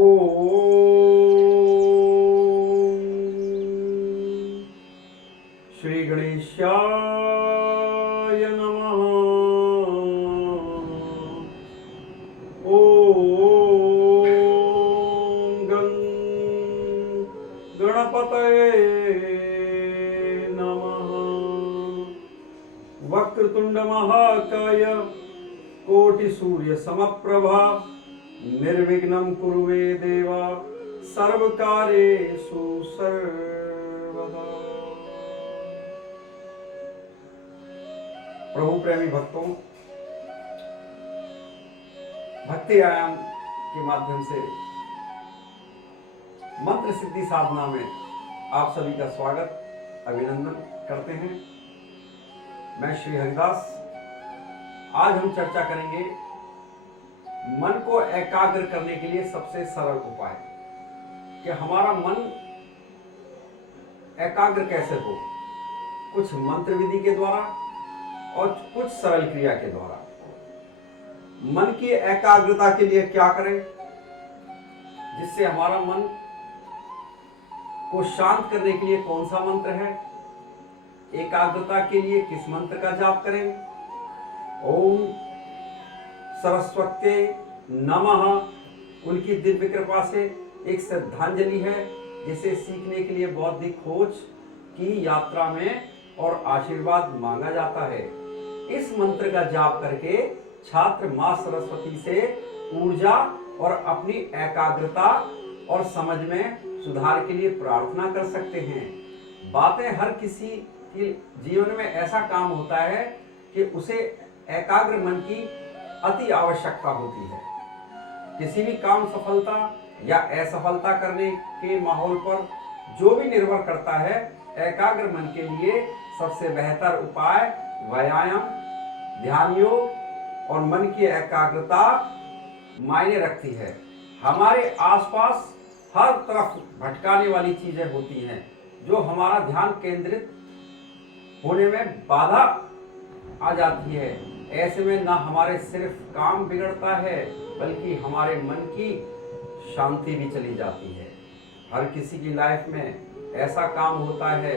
ओम श्री गणेशाय नमः। ओम गणपतये नमः। वक्रतुंड महाकाय कोटि सूर्य समप्रभा निर्विघ्नं कुरु मे देवा सर्वकार्येषु सर्वदा। प्रभु प्रेमी भक्तों, भक्ति आयाम के माध्यम से मंत्र सिद्धि साधना में आप सभी का स्वागत अभिनंदन करते हैं। मैं श्री हरिदास। आज हम चर्चा करेंगे मन को एकाग्र करने के लिए सबसे सरल उपाय कि हमारा मन एकाग्र कैसे हो। कुछ मंत्र विधि के द्वारा और कुछ सरल क्रिया के द्वारा। मन की एकाग्रता के लिए क्या करें जिससे हमारा मन को शांत करने के लिए कौन सा मंत्र है, एकाग्रता के लिए किस मंत्र का जाप करें। ओम सरस्वती नमः उनकी दिव्य कृपा से एक श्रद्धांजलि है जिसे सीखने के लिए बौद्धिक खोज की यात्रा में और आशीर्वाद मांगा जाता है। इस मंत्र का जाप करके छात्र मां सरस्वती से ऊर्जा और अपनी एकाग्रता और समझ में सुधार के लिए प्रार्थना कर सकते हैं। बातें हर किसी के जीवन में ऐसा काम होता है कि उसे एकाग्र मन की अति आवश्यकता होती है। किसी भी काम सफलता या असफलता करने के माहौल पर जो भी निर्भर करता है, एकाग्र मन के लिए सबसे बेहतर उपाय व्यायाम, ध्यान योग और मन की एकाग्रता मायने रखती है। हमारे आसपास हर तरफ भटकाने वाली चीजें होती हैं जो हमारा ध्यान केंद्रित होने में बाधा आ जाती है। ऐसे में ना हमारे सिर्फ काम बिगड़ता है बल्कि हमारे मन की शांति भी चली जाती है। हर किसी की लाइफ में ऐसा काम होता है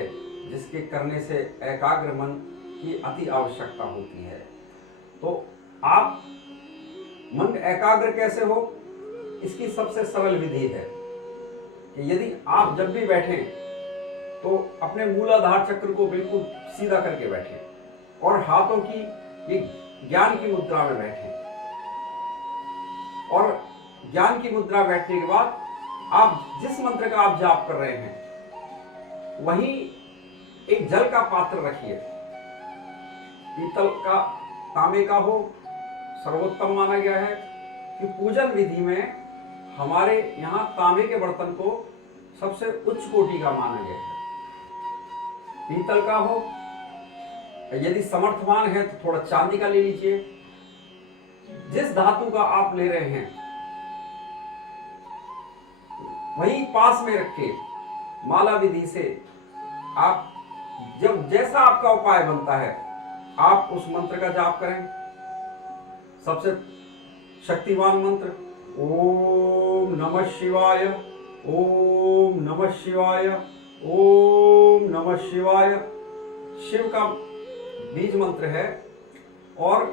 जिसके करने से एकाग्र मन की अति आवश्यकता होती है। तो आप मन एकाग्र कैसे हो, इसकी सबसे सरल विधि है कि यदि आप जब भी बैठें तो अपने मूलाधार चक्र को बिल्कुल सीधा करके बैठें और हाथों की ये ज्ञान की मुद्रा में बैठें। और ज्ञान की मुद्रा बैठने के बाद आप जिस मंत्र का आप जाप कर रहे हैं वहीं एक जल का पात्र रखिए। पीतल का, तांबे का हो, सर्वोत्तम माना गया है कि पूजन विधि में हमारे यहाँ तांबे के बर्तन को सबसे उच्च कोटि का माना गया है। पीतल का हो, यदि समर्थवान है तो थोड़ा चांदी का ले लीजिए। जिस धातु का आप ले रहे हैं वहीं पास में रख के माला विधि से आप जब जैसा आपका उपाय बनता है आप उस मंत्र का जाप करें। सबसे शक्तिवान मंत्र ओम नमः शिवाय, ओम नमः शिवाय, ओम नमः शिवाय शिव का बीज मंत्र है और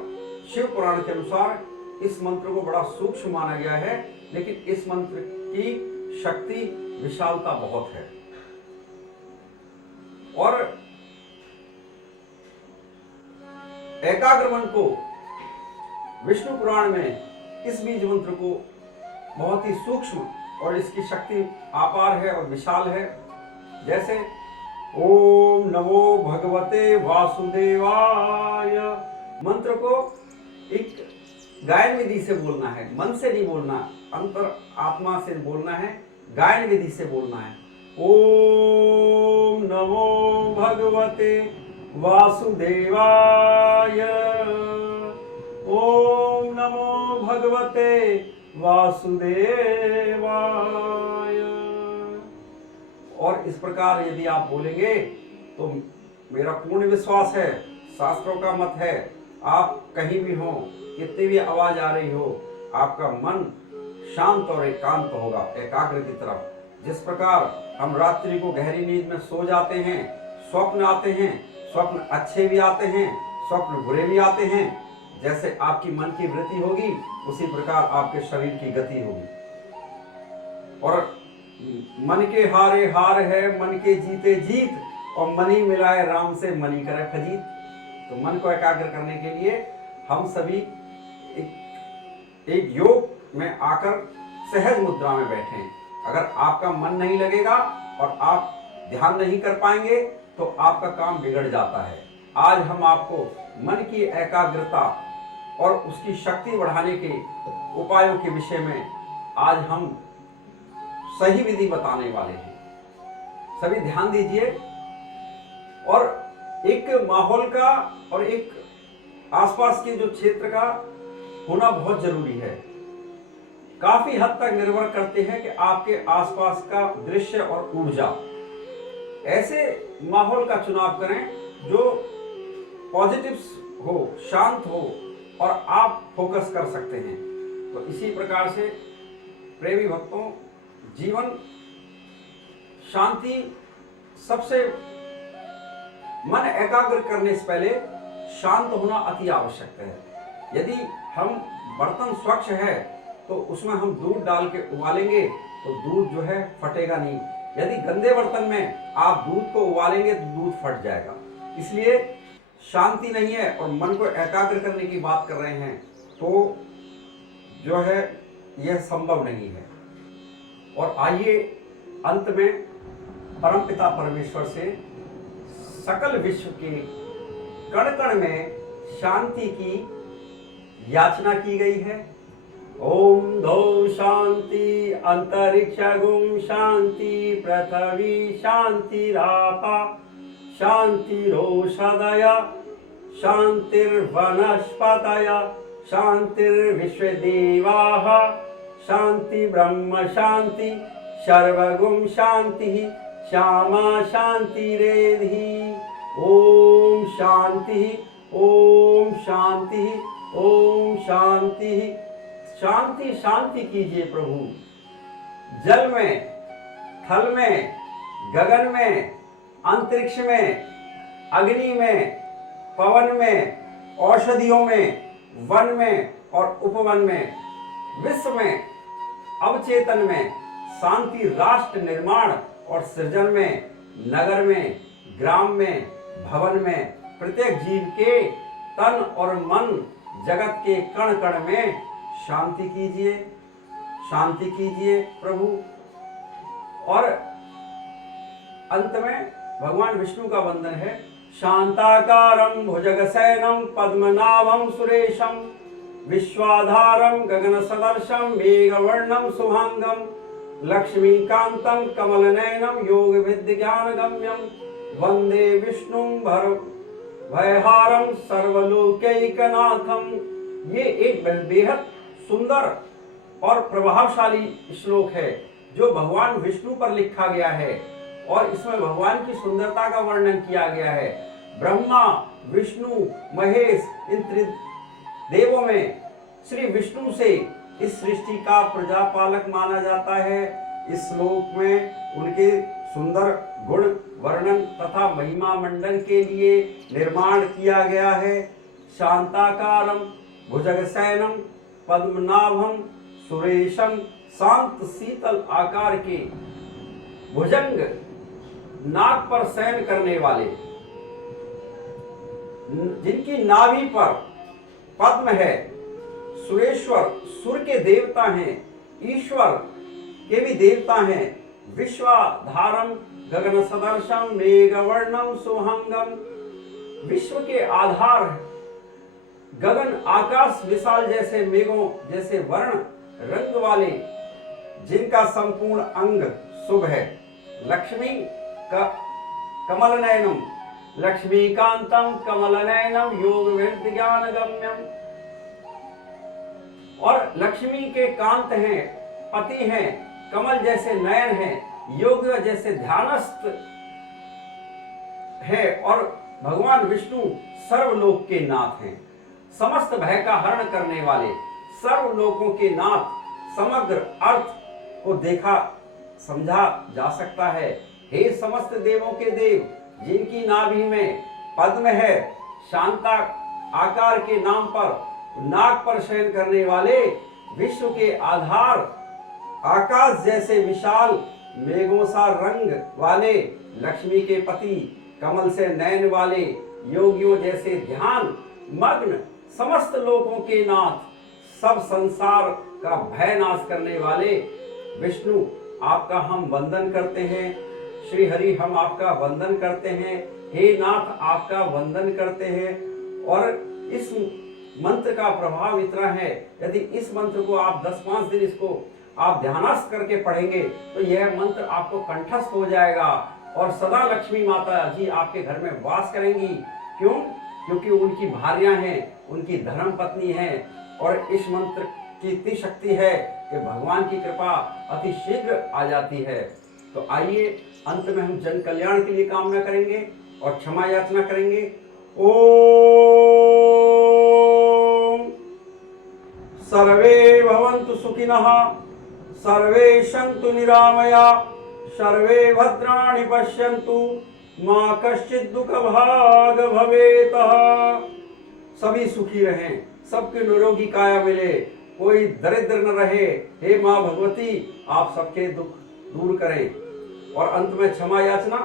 शिव पुराण के अनुसार इस मंत्र को बड़ा सूक्ष्म माना गया है, लेकिन इस मंत्र की शक्ति विशालता बहुत है। और एकाग्र मन को विष्णु पुराण में इस बीज मंत्र को बहुत ही सूक्ष्म और इसकी शक्ति अपार है और विशाल है। जैसे ओम नमो भगवते वासुदेवाय मंत्र को एक गायन विधि से बोलना है, मन से नहीं बोलना, अंतर आत्मा से बोलना है, गायन विधि से बोलना है। ओम नमो भगवते वासुदेवाय, ओम नमो भगवते वासुदेवाय। और इस प्रकार यदि आप बोलेंगे तो मेरा पूर्ण विश्वास है, शास्त्रों का मत है, आप कहीं भी हो, कितनी भी आवाज आ रही हो, आपका मन शांत और एकांत होगा, एकाग्र की तरफ। जिस प्रकार हम रात्रि को गहरी नींद में सो जाते हैं, स्वप्न आते हैं, स्वप्न अच्छे भी आते हैं, स्वप्न बुरे भी आते हैं, जैसे आपकी मन की वृत्ति होगी उसी प्रकार आपके शरीर की गति होगी। और मन के हारे हार है, मन के जीते जीत, और मनी मिलाए राम से मनी करे फजीत। तो मन को एकाग्र करने के लिए हम सभी एक योग में आकर सहज मुद्रा में बैठें। अगर आपका मन नहीं लगेगा और आप ध्यान नहीं कर पाएंगे तो आपका काम बिगड़ जाता है। आज हम आपको मन की एकाग्रता और उसकी शक्ति बढ़ाने के उपायों के विषय में आज हम सही विधि बताने वाले हैं। सभी ध्यान दीजिए। और एक माहौल का और एक आसपास के जो क्षेत्र का होना बहुत जरूरी है। काफी हद तक निर्भर करते हैं कि आपके आसपास का दृश्य और ऊर्जा। ऐसे माहौल का चुनाव करें जो पॉजिटिव हो, शांत हो और आप फोकस कर सकते हैं। तो इसी प्रकार से प्रेमी भक्तों, जीवन शांति सबसे, मन एकाग्र करने से पहले शांत होना अति आवश्यक है। यदि हम बर्तन स्वच्छ है तो उसमें हम दूध डाल के उबालेंगे तो दूध जो है फटेगा नहीं। यदि गंदे बर्तन में आप दूध को उबालेंगे तो दूध फट जाएगा। इसलिए शांति नहीं है और मन को एकाग्र करने की बात कर रहे हैं तो जो है यह संभव नहीं है। और आइए अंत में परमपिता परमेश्वर से सकल विश्व के कण कण में शांति की याचना की गई है। ओम धौ शांति अंतरिक्षगुम शांति पृथ्वी शांतिरापा शांतिरोषधय शांतिर्वनस्पतय शांतिर्विश्वदेवाः शांति ब्रह्म शांति सर्वगुम शांति श्यामा शांतिरेधि। ओम शांति, ओम शांति, ओम शांति। शांति शांति कीजिए प्रभु। जल में, थल में, गगन में, अंतरिक्ष में, अग्नि में, पवन में, औषधियों में, वन में और उपवन में, विश्व में, अवचेतन में, शांति राष्ट्र निर्माण और सृजन में, नगर में, ग्राम में, भवन में, प्रत्येक जीव के तन और मन, जगत के कण कण में शांति कीजिए, शांति कीजिए प्रभु। और अंत में भगवान विष्णु का वंदन है। शांताकारं भुजगशयनं पद्मनाभं सुरेशं विश्वाधारं गगनसदर्शं मेघवर्णं शुभांगं लक्ष्मीकान्तं कमलनयनं योगविद्याज्ञानगम्यं वंदे विष्णुं भयहारं सर्वलोकैकनाथं। ये एक बेहद सुंदर और प्रभावशाली श्लोक है जो भगवान विष्णु पर लिखा गया है और इसमें भगवान की सुंदरता का वर्णन किया गया है। ब्रह्मा, विष्णु, महेश, इन त्रिदेवों में श्री विष्णु से इस सृष्टि का प्रजापालक माना जाता है। इस श्लोक में उनके सुंदर गुण वर्णन तथा महिमा मंडन के लिए निर्माण किया गया है। शांताकारं भुजगशयनं पद्मनाभं सुरेशं, शांत शीतल आकार के भुजंग नाग पर शयन करने वाले, जिनकी नाभि पर पद्म है, सुरेश्वर सुर के देवता हैं, ईश्वर के भी देवता हैं, विश्वाधारम गगन सदर्शम मेघवर्णम शुभांगम, विश्व के आधार, गगन आकाश विशाल जैसे मेघों जैसे वर्ण रंग वाले, जिनका संपूर्ण अंग शुभ है। लक्ष्मी का कमल नयनम, लक्ष्मीकांतम कमल नयनम योग विज्ञान गम्यम। और लक्ष्मी के कांत हैं, पति हैं, कमल जैसे नयन हैं, योग जैसे ध्यानस्थ है। और भगवान विष्णु सर्वलोक के नाथ हैं, समस्त भय का हरण करने वाले, सर्वलोकों के नाथ, समग्र अर्थ को देखा समझा जा सकता है। हे समस्त देवों के देव, जिनकी नाभि में पद्म है, शांता आकार के नाम पर नाग पर शयन करने वाले, विश्व के आधार, आकाश जैसे विशाल मेघों सा रंग वाले, लक्ष्मी के पति, कमल से नयन वाले, योगियों जैसे ध्यान मग्न, समस्त लोकों के नाथ, सब संसार का भय नाश करने वाले विष्णु, आपका हम वंदन करते हैं। श्री हरि, हम आपका वंदन करते हैं। हे नाथ, आपका वंदन करते हैं। और इस मंत्र का प्रभाव इतना है, यदि इस मंत्र को आप 10-5 दिन इसको आप ध्यानस्थ करके पढ़ेंगे तो यह मंत्र आपको कंठस्थ हो जाएगा और सदा लक्ष्मी माता जी आपके घर में वास करेंगी। क्यों? क्योंकि उनकी भार्या हैं, उनकी धर्म पत्नी हैं और इस मंत्र की इतनी शक्ति है कि भगवान की कृपा अति शीघ्र आ जाती है। तो आइए अंत में हम जन कल्याण के लिए कामना करेंगे और क्षमा याचना करेंगे। ओम सर्वे भवन्तु सुखिनः, सर्वे सन्तु निरामया, सर्वे भद्राणि पश्यन्तु, मां कश्चित् दुःखभाग् भवेतः। सभी सुखी रहें, सबके निरोगी काया मिले, कोई दरिद्र न रहे। हे मां भगवती, आप सबके दुख दूर करें। और अंत में क्षमा याचना।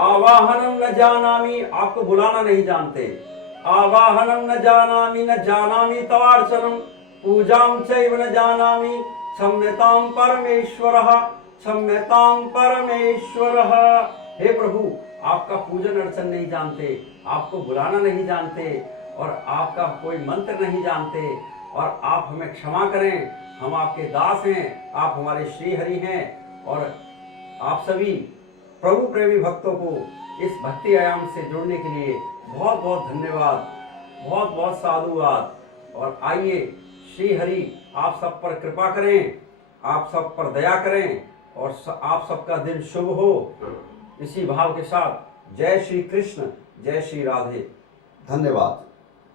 आवाहनम न जानामि, आपको बुलाना नहीं जानते। आवाहनम न जानामि, न जानामि तवार्चनम, पूजाम चैव न जानामि, क्षम्यताम परमेश्वरः, क्षम्यताम परमेश्वरः। हे प्रभु, आपका पूजन अर्चन नहीं जानते, आपको बुलाना नहीं जानते और आपका कोई मंत्र नहीं जानते, और आप हमें क्षमा करें। हम आपके दास हैं, आप हमारे श्री हरि हैं। और आप सभी प्रभु प्रेमी भक्तों को इस भक्ति आयाम से जुड़ने के लिए बहुत बहुत धन्यवाद, बहुत बहुत साधुवाद। और आइए श्री हरि आप सब पर कृपा करें, आप सब पर दया करें और आप सबका दिन शुभ हो। इसी भाव के साथ जय श्री कृष्ण, जय श्री राधे। धन्यवाद।